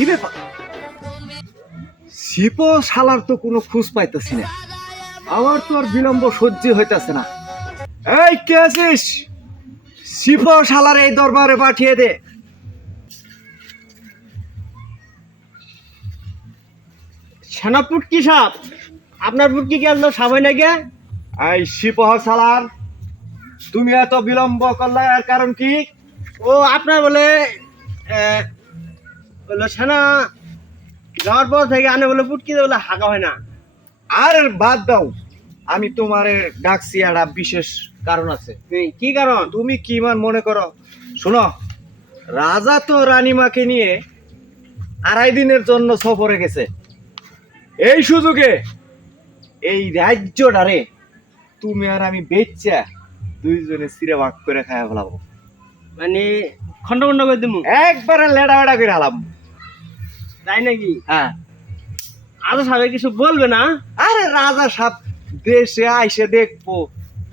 কি ব্যাপার? শিপো শালার তো কোনো খোঁজ পাইতেছি না। আমার তো আর বিলম্ব সহ্য হইতাছে না। এই কে আছিস? শিপো শালার এই দরবারে পাঠিয়ে দে। সেনা পুটকি সাপ, আপনার পুটকি কি আসলো সাপ হয় না গে? এই শিপো শালার, তুমি এত বিলম্ব করলে এর কারণ কি? ও আপনার বলে বললো সেনা যাওয়ার পর থেকে আনে বলে পুটকি বলে হাঁকা হয় না। আর বাদ দাও, আমি তোমারে ডাকছি একটা বিশেষ কারণ আছে। কি কারণ? তুমি কি মান মনে করো? শোনো, রাজা তো রানীমাকে নিয়ে 2.5 দিনের জন্য সফরে গেছে। এই সুযোগে এই রাজ্যটারে তুমি আর আমি বেচ্চা দুইজনে সিরে ভাগ করে খাওয়া ফেলাবো। মানে খন্ড খন্ড করে দিমু, একবারে লেড়া বেড়া করে হালাম। তাই নাকি? হ্যাঁ, আরো সাবে কিছু বলবে না? আরে রাজা সাপ দেশে আইসে দেখবো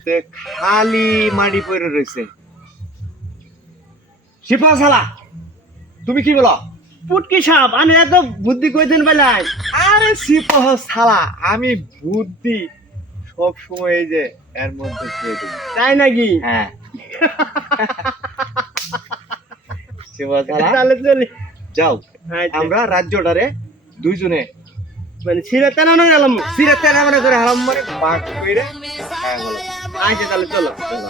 তে খালি মাটি পড়ে রয়েছে। শিপা শালা, তুমি কি বলো? পুটকি সাপ আনে এত বুদ্ধি কই দেন বেলায়? আরে শিপা শালা, আমি বুদ্ধি সব সময় এই যে এর মধ্যে ছেড়ে দিই। তাই নাকি? হ্যাঁ। শিপা শালা, তাহলে চলি। যাও, আচ্ছা। আমরা রাজ্যটারে দুইজনে মানে ছিঁড়ে তেনানো গেলাম। সিরে তেরা করে হারাম মানে বাঘ কইরে খাওয়া ফেলাবো। আচ্ছা তাহলে চলো। চলো।